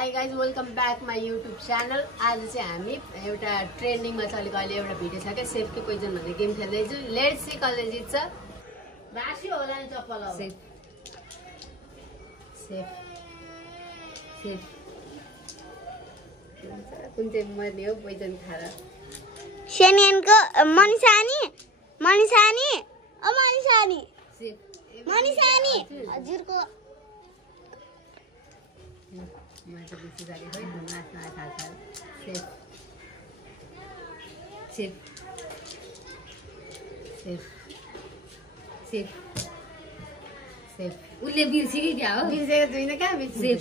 Hi guys welcome back my YouTube channel. आज चाहिँ हामी एउटा ट्रेन्डिङमा चलेको अहिले एउटा भिडियो छ क्या, सेफ कि पोइजन भन्ने गेम खेल्दैछु। लेट्स सी कसले जित्छ। बासी होला नि चप्पल। सेफ सेफ सेफ कुन चाहिँ मर्ने हो पोइजन खाएर? सेनियनको मनिषानी मनिषानी ओ मनिषानी सेफ मनिषानी हजुरको मैं तो बेसी जाने भाई घूमना था safe safe safe safe safe उल्ले बिर्सी कि क्या हो? बिर्सेको छैन क्या बिर्सी। Safe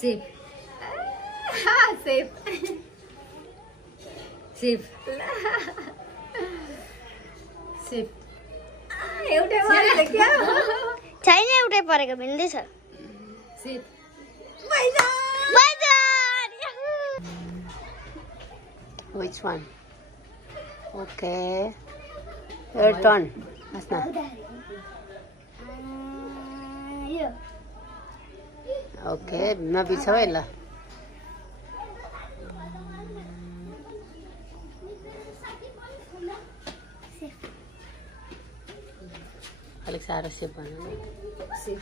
safe safe safe safe एउटै मार्छ क्या? छैन एउटै परेको भिन्दै छ। Safe Which one? Okay. Your turn. Asna. Okay. नबिर्छ है ल। अलिक साह्रो सेफ भन्नु न। सेफ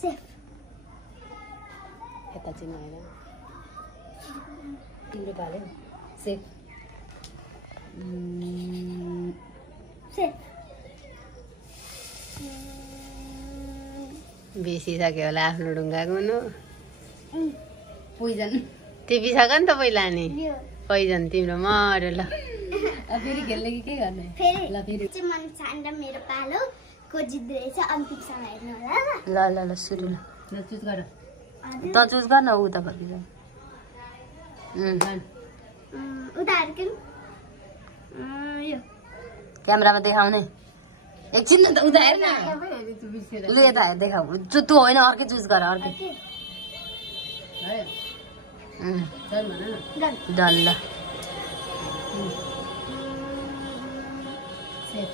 सेफ यता चाहिँ नहेर तिम्रो पाल्यो। सेफ सेफ बिर्सिसक्यो होला आफ्नो ढुङ्गा गुनु। पोइजन टिपिसक्यो नि त पहिला नि। पोइजन तिम्रो मर्यो ल। फेरि खेल्ने कि के गर्ने? ल फेरि चाहिँ मनिषानी र मेरो पालो को जित्दैछ अन्तिमसम्म हेर्नु होला। ल ल ल सुरु ल। ल चुज गर। त चुज गर्न उ त फर्किन्छ। उता हेर्किन यो क्यामेरामा देखाउने एकछिन त उता हेर्न। लु यता हेर देखाऊ। तँ होइन अर्कै चुज गर अर्कै। डन ल। सेफ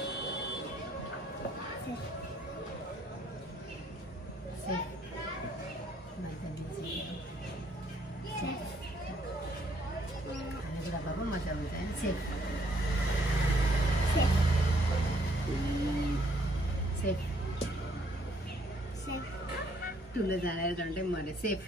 सेफ खानेकुराको मजा हुन्छ होइन। सेफ सेफ सेफ ठुलो जाँदा झन्डै मऱ्यो। सेफ